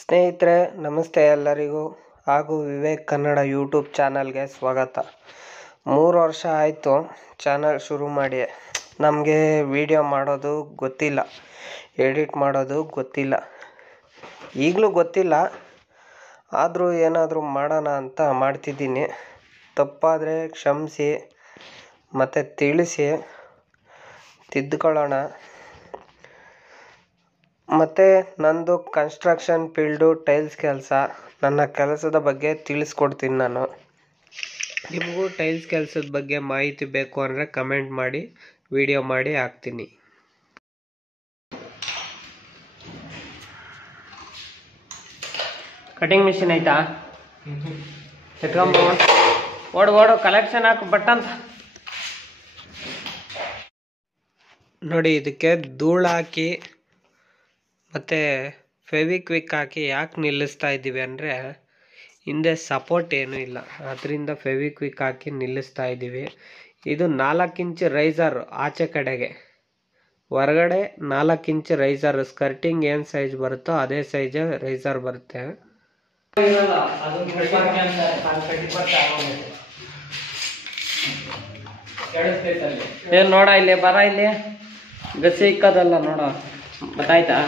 ಸ್ನೇಹಿತರೆ ನಮಸ್ತೆ ಎಲ್ಲರಿಗೂ ಹಾಗೂ ವಿವೇಕ್ ಕನ್ನಡ ಯೂಟ್ಯೂಬ್ ಚಾನಲ್ಗೆ ಸ್ವಾಗತ. 3 ವರ್ಷ ಆಯಿತು ಚಾನಲ್ ಶುರು ಮಾಡಿ. ನಮಗೆ ವಿಡಿಯೋ ಮಾಡೋದು ಗೊತ್ತಿಲ್ಲ, ಎಡಿಟ್ ಮಾಡೋದು ಗೊತ್ತಿಲ್ಲ, ಈಗಲೂ ಗೊತ್ತಿಲ್ಲ. ಆದರೂ ಏನಾದರೂ ಮಾಡೋಣ ಅಂತ ಮಾಡ್ತಿದ್ದೀನಿ. ತಪ್ಪಾದರೆ ಕ್ಷಮಿಸಿ ಮತ್ತು ತಿಳಿಸಿ, ತಿದ್ದುಕೊಳ್ಳೋಣ. ಮತ್ತು ನಂದು ಕನ್ಸ್ಟ್ರಕ್ಷನ್ ಫೀಲ್ಡು, ಟೈಲ್ಸ್ ಕೆಲಸ. ನನ್ನ ಕೆಲಸದ ಬಗ್ಗೆ ತಿಳಿಸ್ಕೊಡ್ತೀನಿ ನಾನು. ನಿಮಗೂ ಟೈಲ್ಸ್ ಕೆಲಸದ ಬಗ್ಗೆ ಮಾಹಿತಿ ಬೇಕು ಅಂದರೆ ಕಮೆಂಟ್ ಮಾಡಿ, ವಿಡಿಯೋ ಮಾಡಿ ಹಾಕ್ತೀನಿ. ಕಟಿಂಗ್ ಮಿಷಿನ್ ಐತಾ? ಎತ್ಕೊಂಬ, ಓಡು ಕಲೆಕ್ಷನ್ ಹಾಕು ಬಟ್ಟಂತ. ನೋಡಿ, ಇದಕ್ಕೆ ಧೂಳು ಹಾಕಿ ಮತ್ತು ಫೆವಿಕ್ವಿಕ್ ಹಾಕಿ ಯಾಕೆ ನಿಲ್ಲಿಸ್ತಾ ಇದ್ದೀವಿ ಅಂದರೆ, ಹಿಂದೆ ಸಪೋರ್ಟ್ ಏನೂ ಇಲ್ಲ, ಅದರಿಂದ ಫೆವಿಕ್ವಿಕ್ ಹಾಕಿ ನಿಲ್ಲಿಸ್ತಾ ಇದ್ದೀವಿ. ಇದು 4 ಇಂಚ್ ರೈಸರ್, ಆಚೆ ಕಡೆಗೆ. ಹೊರಗಡೆ 4 ಇಂಚ್ ರೈಸರ್. ಸ್ಕರ್ಟಿಂಗ್ ಏನು ಸೈಜ್ ಬರುತ್ತೋ ಅದೇ ಸೈಜ್ ರೈಸರ್ ಬರುತ್ತೆ. ಏನು ನೋಡ, ಇಲ್ಲಿ ಬರ, ಇಲ್ಲಿ ಗಸಿ ಇಕ್ಕದಲ್ಲ ನೋಡ, ಗೊತ್ತಾಯ್ತಾ?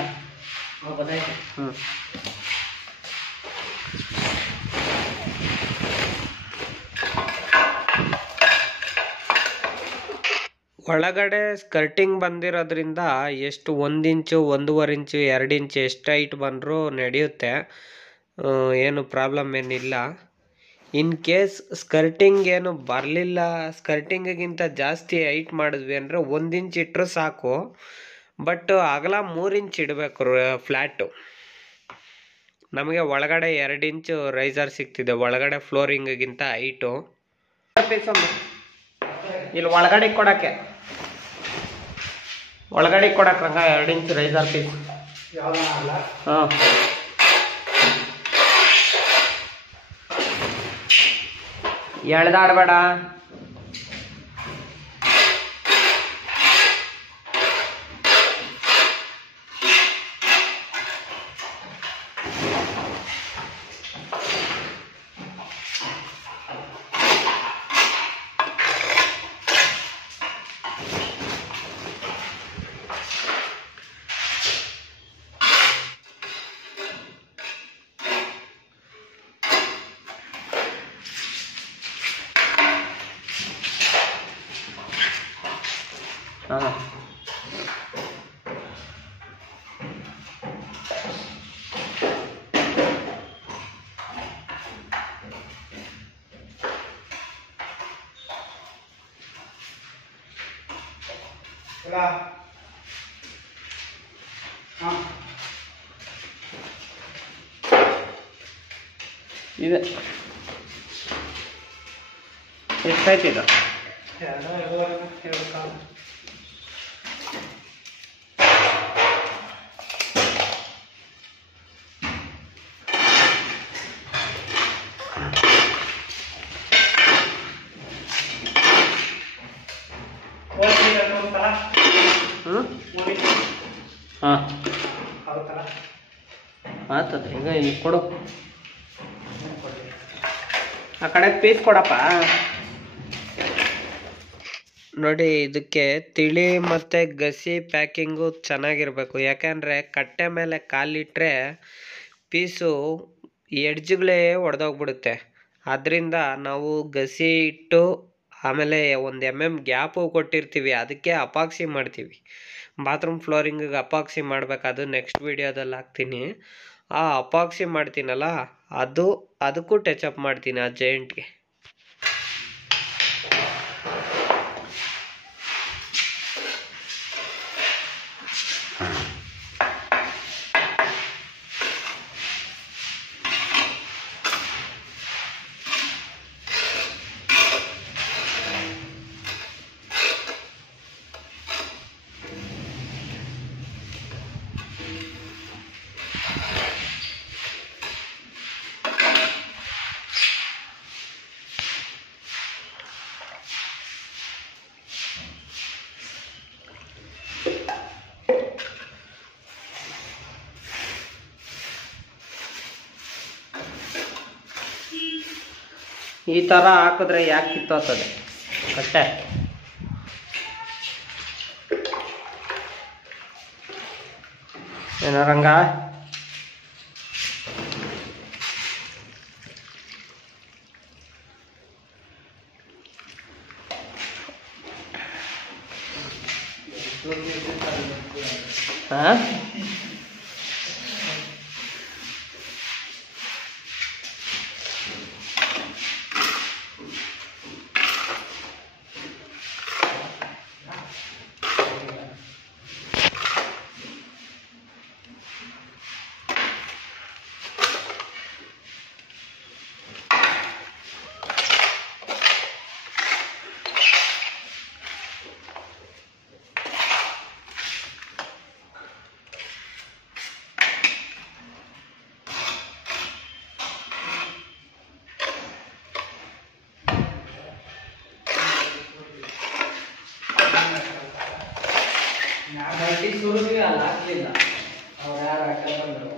ಒಳಗಡೆ ಸ್ಕರ್ಟಿಂಗ್ ಬಂದಿರೋದ್ರಿಂದ ಎಷ್ಟು 1 ಇಂಚು, 1.5 ಇಂಚು, 2 ಇಂಚು ಎಷ್ಟು ಹೈಟ್ ಬಂದರೂ ನಡೆಯುತ್ತೆ, ಏನು ಪ್ರಾಬ್ಲಮ್ ಏನಿಲ್ಲ. ಇನ್ ಕೇಸ್ ಸ್ಕರ್ಟಿಂಗ್ ಏನು ಬರಲಿಲ್ಲ, ಸ್ಕರ್ಟಿಂಗಿಗಿಂತ ಜಾಸ್ತಿ ಹೈಟ್ ಮಾಡಿದ್ವಿ ಅಂದರೆ 1 ಇಂಚ್ ಇಟ್ಟರು ಸಾಕು. ಬಟ್ ಅಗಲ 3 ಇಂಚ್ ಇಡಬೇಕು ಫ್ಲ್ಯಾಟು. ನಮಗೆ ಒಳಗಡೆ 2 ಇಂಚು ರೈಸರ್ ಸಿಗ್ತಿದೆ, ಒಳಗಡೆ ಫ್ಲೋರಿಂಗಿಗಿಂತ ಹೈಟು. ಇಲ್ಲಿ ಒಳಗಡೆ ಕೊಡೋಕ್ಕೆ, ಒಳಗಡೆ ಕೊಡಕ್ರಂಗ 2 ಇಂಚ್ ರೈಸರ್ ಪೀಸ್. ಹಾಂ, ಎಳ್ದಾಡಬೇಡ. ಹಾಂ, ಇದೆ ಎಷ್ಟಾಯ್ತು? ಹಾಂ, ಆತದ. ಈಗ ಇಲ್ಲಿ ಕೊಡು, ಆ ಕಡೆ ಪೀಸ್ ಕೊಡಪ್ಪ. ನೋಡಿ, ಇದಕ್ಕೆ ತಿಳಿ ಮತ್ತು ಗಸಿ ಪ್ಯಾಕಿಂಗು ಚೆನ್ನಾಗಿರಬೇಕು. ಯಾಕೆಂದರೆ ಕಟ್ಟೆ ಮೇಲೆ ಕಾಲಿಟ್ಟರೆ ಪೀಸು ಎಡ್ಜ್ಗಳೇ ಒಡೆದೋಗ್ಬಿಡುತ್ತೆ. ಆದ್ದರಿಂದ ನಾವು ಗಸಿ ಇಟ್ಟು ಆಮೇಲೆ 1 mm ಗ್ಯಾಪು ಕೊಟ್ಟಿರ್ತೀವಿ. ಅದಕ್ಕೆ ಅಪಾಕ್ಸಿ ಮಾಡ್ತೀವಿ. ಬಾತ್ರೂಮ್ ಫ್ಲೋರಿಂಗಿಗೆ ಅಪಾಕ್ಸಿ ಮಾಡಬೇಕು, ಅದು ನೆಕ್ಸ್ಟ್ ವೀಡಿಯೋದಲ್ಲಿ ಹಾಕ್ತೀನಿ. ಆ ಅಪಾಕ್ಸಿ ಮಾಡ್ತೀನಲ್ಲ, ಅದಕ್ಕೂ ಟಚಪ್ ಮಾಡ್ತೀನಿ ಆ ಜೈಂಟ್ಗೆ. ಈ ಥರ ಹಾಕಿದ್ರೆ ಯಾಕೆ ಕಿತ್ತೋಗ್ತದೆ ಕಟ್ಟೆ. ಏನೋ ರಂಗ, ಹಾಂ ಸುರುವಿ ಅಲ್ಲಿ ಹಾಕ್ಲಿಲ್ಲ, ಅವ್ರು ಯಾರು ಹಾಕಂದ್ರು.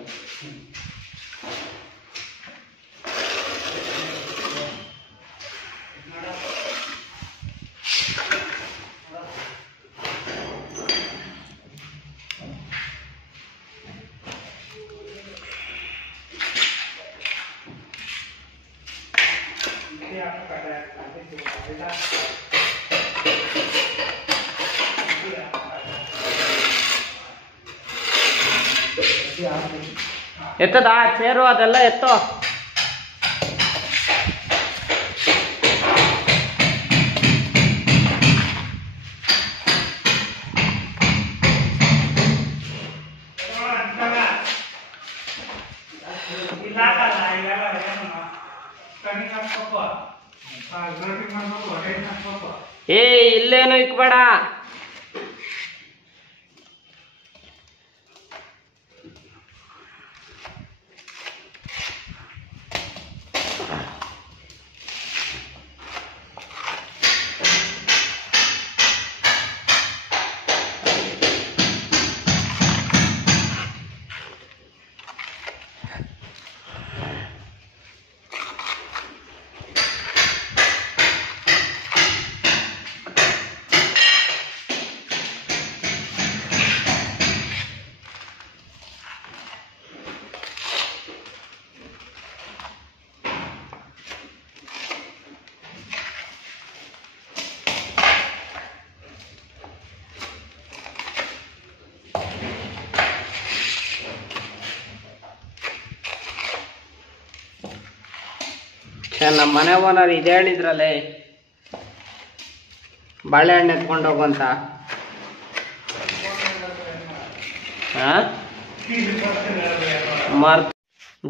ಎತ್ತದ ಚೇರು ಅದೆಲ್ಲ ಎತ್ತೋ. ಏ ಇಲ್ಲೇನು ಇಕ್ಬೇಡ. ನಮ್ಮ ಮನೆ ಓನರ್ ಇದು ಹೇಳಿದ್ರಲ್ಲೇ ಬಾಳೆಹಣ್ಣು ಎತ್ಕೊಂಡು ಹೋಗುವಂತ.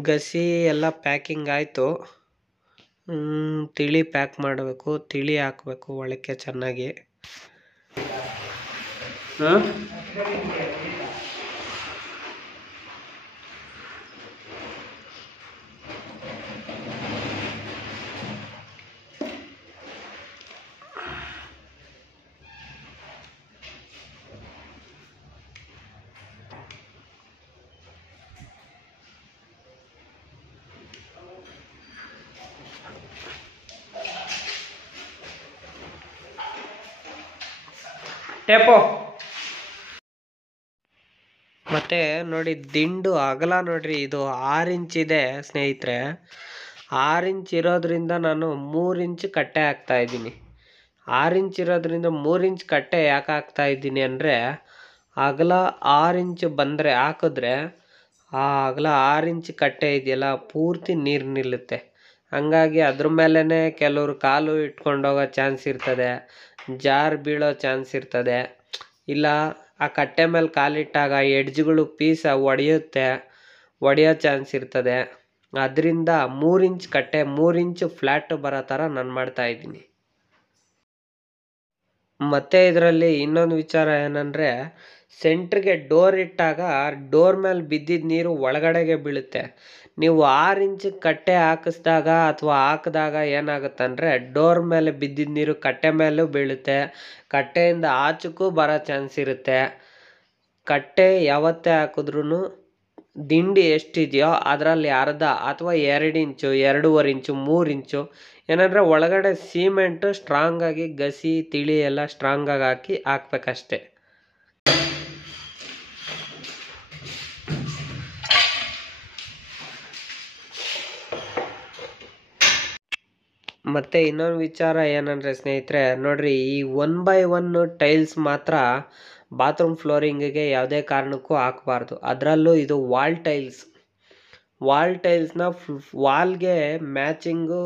ಗಸಿ ಎಲ್ಲ ಪ್ಯಾಕಿಂಗ್ ಆಯಿತು. ತಿಳಿ ಪ್ಯಾಕ್ ಮಾಡಬೇಕು, ತಿಳಿ ಹಾಕಬೇಕು ಒಳಕ್ಕೆ ಚೆನ್ನಾಗಿ. ಟೇಪು ಮತ್ತೆ ನೋಡಿ, ದಿಂಡು ಅಗಲ ನೋಡ್ರಿ, ಇದು 6 ಇಂಚ್ ಇದೆ ಸ್ನೇಹಿತರೆ. 6 ಇಂಚ್ ಇರೋದ್ರಿಂದ ನಾನು 3 ಇಂಚ್ ಕಟ್ಟೆ ಹಾಕ್ತಾ ಇದ್ದೀನಿ. 6 ಇಂಚ್ ಇರೋದ್ರಿಂದ 3 ಇಂಚ್ ಕಟ್ಟೆ ಯಾಕೆ ಹಾಕ್ತಾ ಇದ್ದೀನಿ ಅಂದರೆ, ಅಗಲ 6 ಇಂಚ್ ಬಂದರೆ ಹಾಕಿದ್ರೆ ಆ ಅಗಲ 6 ಇಂಚ್ ಕಟ್ಟೆ ಇದೆಯಲ್ಲ ಪೂರ್ತಿ ನೀರು ನಿಲ್ಲುತ್ತೆ. ಹಂಗಾಗಿ ಅದ್ರ ಮೇಲೇ ಕೆಲವರು ಕಾಲು ಇಟ್ಕೊಂಡೋಗೋ ಚಾನ್ಸ್ ಇರ್ತದೆ, ಜಾರ್ ಬೀಳೋ ಚಾನ್ಸ್ ಇರ್ತದೆ. ಇಲ್ಲ ಆ ಕಟ್ಟೆ ಮೇಲೆ ಕಾಲಿಟ್ಟಾಗ ಎಡ್ಜ್ಗಳು ಪೀಸ ಒಡೆಯೋ ಚಾನ್ಸ್ ಇರ್ತದೆ. ಅದರಿಂದ 3 ಇಂಚ್ ಕಟ್ಟೆ 3 ಇಂಚ್ ಫ್ಲ್ಯಾಟ್ ಬರೋ ಥರ ನಾನು ಮಾಡ್ತಾ ಇದ್ದೀನಿ. ಮತ್ತು ಇದರಲ್ಲಿ ಇನ್ನೊಂದು ವಿಚಾರ ಏನಂದರೆ, ಸೆಂಟ್ರಿಗೆ ಡೋರ್ ಇಟ್ಟಾಗ ಡೋರ್ ಮೇಲೆ ಬಿದ್ದಿದ್ದ ನೀರು ಒಳಗಡೆಗೆ ಬೀಳುತ್ತೆ. ನೀವು 6 ಇಂಚ್ ಕಟ್ಟೆ ಹಾಕಿಸ್ದಾಗ ಅಥವಾ ಹಾಕಿದಾಗ ಏನಾಗುತ್ತಂದರೆ, ಡೋರ್ ಮೇಲೆ ಬಿದ್ದಿದ್ದ ನೀರು ಕಟ್ಟೆ ಮೇಲೂ ಬೀಳುತ್ತೆ, ಕಟ್ಟೆಯಿಂದ ಆಚೆಗೂ ಬರೋ ಚಾನ್ಸ್ ಇರುತ್ತೆ. ಕಟ್ಟೆ ಯಾವತ್ತೇ ಹಾಕಿದ್ರೂ ದಿಂಡಿ ಎಷ್ಟಿದೆಯೋ ಅದರಲ್ಲಿ ಅರ್ಧ ಅಥವಾ 2 ಇಂಚು 2.5 ಇಂಚು 3 ಇಂಚು ಏನಂದರೆ ಒಳಗಡೆ ಸಿಮೆಂಟು ಸ್ಟ್ರಾಂಗಾಗಿ ಗಸಿ ತಿಳಿ ಎಲ್ಲ ಸ್ಟ್ರಾಂಗಾಗಿ ಹಾಕ್ಬೇಕಷ್ಟೆ. ಮತ್ತು ಇನ್ನೊಂದು ವಿಚಾರ ಏನಂದರೆ ಸ್ನೇಹಿತರೆ, ನೋಡ್ರಿ, ಈ 1x1 ಟೈಲ್ಸ್ ಮಾತ್ರ ಬಾತ್ರೂಮ್ ಫ್ಲೋರಿಂಗಿಗೆ ಯಾವುದೇ ಕಾರಣಕ್ಕೂ ಹಾಕಬಾರ್ದು. ಅದರಲ್ಲೂ ಇದು ವಾಲ್ ಟೈಲ್ಸ್ನ ವಾಲ್ಗೆ ಮ್ಯಾಚಿಂಗು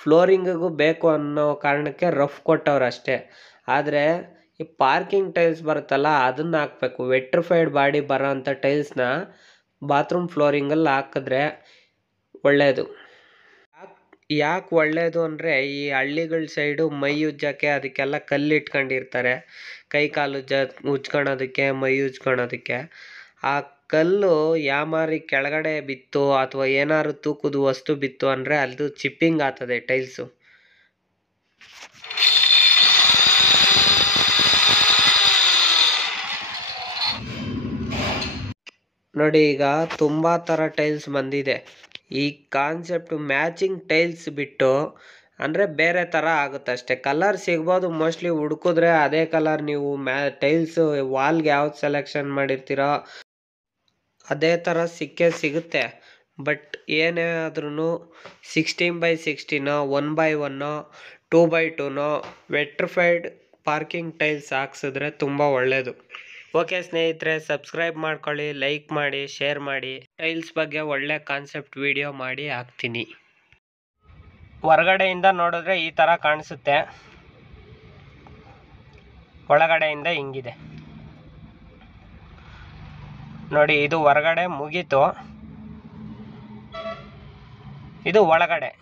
ಫ್ಲೋರಿಂಗಿಗೂ ಬೇಕು ಅನ್ನೋ ಕಾರಣಕ್ಕೆ ರಫ್ ಕೊಟ್ಟವ್ರು ಅಷ್ಟೇ. ಆದರೆ ಈ ಪಾರ್ಕಿಂಗ್ ಟೈಲ್ಸ್ ಬರುತ್ತಲ್ಲ ಅದನ್ನು ಹಾಕಬೇಕು. ವೆಟ್ರಿಫೈಡ್ ಬಾಡಿ ಬರೋ ಅಂಥ ಟೈಲ್ಸ್ನ ಬಾತ್ರೂಮ್ ಫ್ಲೋರಿಂಗಲ್ಲಿ ಹಾಕಿದ್ರೆ ಒಳ್ಳೆಯದು. ಯಾಕೆ ಒಳ್ಳೆಯದು ಅಂದರೆ, ಈ ಹಳ್ಳಿಗಳ ಸೈಡು ಮೈ ಉಜ್ಜೋಕ್ಕೆ ಅದಕ್ಕೆಲ್ಲ ಕಲ್ಲು ಇಟ್ಕೊಂಡಿರ್ತಾರೆ, ಕೈ ಕಾಲು ಉಜ್ಕೊಳೋದಕ್ಕೆ, ಮೈ ಉಜ್ಕೊಳೋದಕ್ಕೆ. ಆ ಕಲ್ಲು ಯಾಮಾರಿ ಕೆಳಗಡೆ ಬಿತ್ತು ಅಥವಾ ಏನಾದ್ರು ತೂಕದ ವಸ್ತು ಬಿತ್ತು ಅಂದರೆ ಅದು ಚಿಪ್ಪಿಂಗ್ ಆಗ್ತದೆ ಟೈಲ್ಸು. ನೋಡಿ, ಈಗ ತುಂಬ ಥರ ಟೈಲ್ಸ್ ಬಂದಿದೆ. ಈ ಕಾನ್ಸೆಪ್ಟು ಮ್ಯಾಚಿಂಗ್ ಟೈಲ್ಸ್ ಬಿಟ್ಟು ಅಂದರೆ ಬೇರೆ ಥರ ಆಗುತ್ತೆ ಅಷ್ಟೇ. ಕಲರ್ ಸಿಗ್ಬೋದು, ಮೋಸ್ಟ್ಲಿ ಹುಡುಕಿದ್ರೆ ಅದೇ ಕಲರ್ ನೀವು ಟೈಲ್ಸು ವಾಲ್ಗೆ ಯಾವ್ದು ಸೆಲೆಕ್ಷನ್ ಮಾಡಿರ್ತೀರೋ ಅದೇ ಥರ ಸಿಗುತ್ತೆ. ಬಟ್ ಏನೇ ಆದ್ರೂ 16x16 1x1 2x2 vitrified parking tiles ಹಾಕ್ಸಿದ್ರೆ ತುಂಬ ಒಳ್ಳೆಯದು. ಓಕೆ ಸ್ನೇಹಿತರೆ, ಸಬ್ಸ್ಕ್ರೈಬ್ ಮಾಡ್ಕೊಳ್ಳಿ, ಲೈಕ್ ಮಾಡಿ, ಶೇರ್ ಮಾಡಿ. ಟೈಲ್ಸ್ ಬಗ್ಗೆ ಒಳ್ಳೆ ಕಾನ್ಸೆಪ್ಟ್ ವಿಡಿಯೋ ಮಾಡಿ ಹಾಕ್ತೀನಿ. ಹೊರಗಡೆಯಿಂದ ನೋಡಿದ್ರೆ ಈ ಥರ ಕಾಣಿಸುತ್ತೆ, ಒಳಗಡೆಯಿಂದ ಹಿಂಗಿದೆ ನೋಡಿ. ಇದು ಹೊರಗಡೆ ಮುಗೀತು, ಇದು ಒಳಗಡೆ.